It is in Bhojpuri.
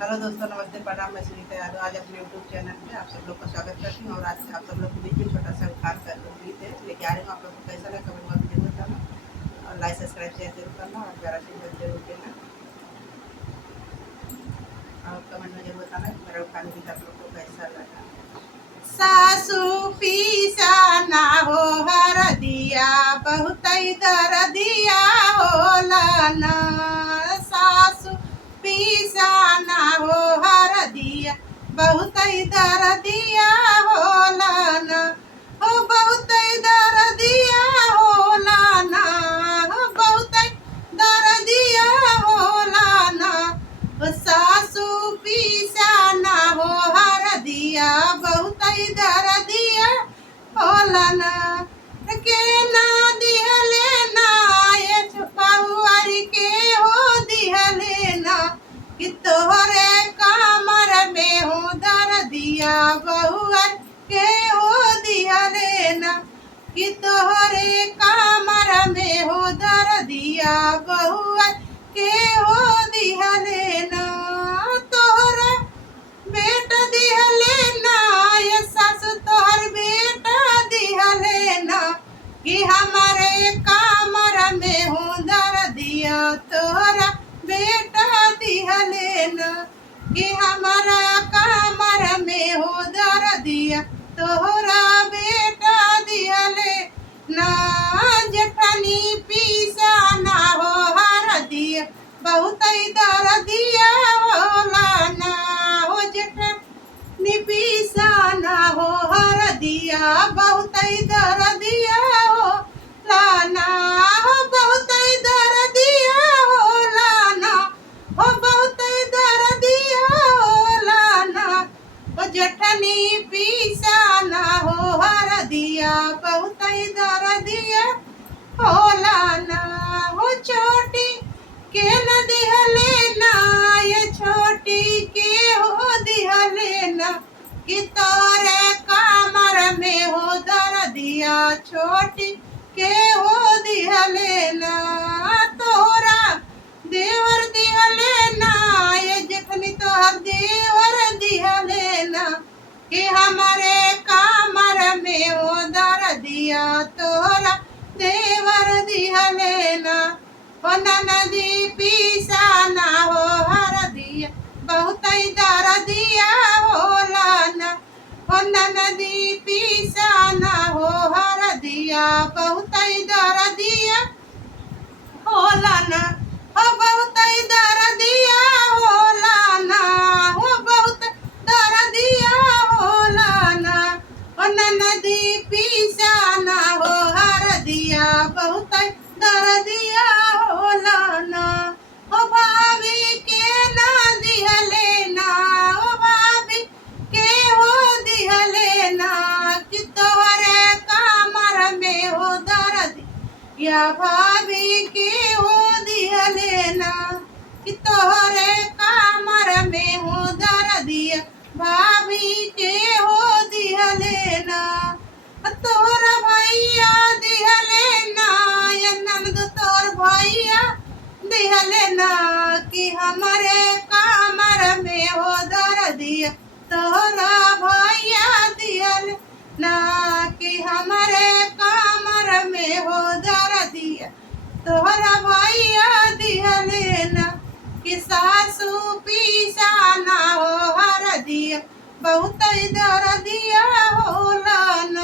हेलो दोस्तों, नमस्ते, प्रणाम। मैं सुनीता यादव आज अपने यूट्यूब चैनल पे आप सब लोग का स्वागत करती हूँ। और आज आप सब लोग के बीच में छोटा सा उखान का जो गीत है लेके आ रही हूँ। आप लोग को कैसा लगा कमेंट में जरूर बताना और लाइक सब्सक्राइब शेयर जरूर करना और प्यारा सा जरूर देना और कमेंट में जरूर बताना कि मेरा उखान गीत आप लोग को कैसा लगा। सासू पीसा ना हो हर दिया बहुत दर्दिया होला ना। सासू पीसा ना हो हर दिया बहुत दर्दिया होला ना। हो बहुत दर्दिया होला ना। हो बहुत दर्दिया होला ना। हो सासू पीसा ना हो हर दिया बहुत दर्दिया होला ना। के ना दिहले ना ये छुपाउरी के हो दिहले ना कि तोहरे कामर में हो दर्दिया बहुअर के हो दिहले ना कि तोहरे कामर में हो दर्दिया बहुअर के हो दिहले ना। तोहरा बेटा दिहले ना ये सासु तोहर बेटा दिहले ना कि हमारे कामर में हो दर्दिया तोहरा बेटा दिहले ना कि हमारा कामर में हो दर्दिया तोहरा बेटा दिहले ना। जेठनी पीसा ना हो हर दिया बहुत दर्दिया होला ना। हो जेठनी पीसा ना हो हर दिया बहुत दर्दिया होला ना। हो बहुत दर्दिया होला ना। हो बहुत दर्दिया होला ना। हो जेठनी पीसा ना हो हर दिया बहुत दर्दिया होला ना। हो छोटी के न दिहले ना ये छोटी के हो दिहले ना कि तोरे कामर में हो दर्दिया छोटी के हो दिहले ना। तोरा देवर दिहले ना ये जेठनी तोहर देवर दिहले ना कि हमारे कामर में हो दर्दिया तोरा देवर दिहले ना। हो नदी पीसा ना हो हर दिया बहुत दर्दिया होला ना। हो नदी पीसा ना हो हर दिया बहुत दर्दिया होला ना। हो बहुत दर्दिया होला ना। हो बहुत दर्दिया होला ना। हो नदी पीसा ना हो हर दिया बहुत दर्दिया होला ना। हो भाभी के ना दिहले ना। हो भाभी के हो दिहले ना कि तोहरे कामर में हो दर्द या भाभी के हो दिहले ना कि तोहरे कामर में हो दर्दिया भाभी के हो दिहले ना। तोहरा भैया दिहले ना या नंद तोर भैया दिहले ना कि हमारे कामर में हो दर्दिया तोहरा भैया दिहले ना कि हमारे कामर में हो दर्दिया तोहरा भैया दिहले ना कि सासू पीसा ना हो हर दिया बहुत दर्दिया होला ना।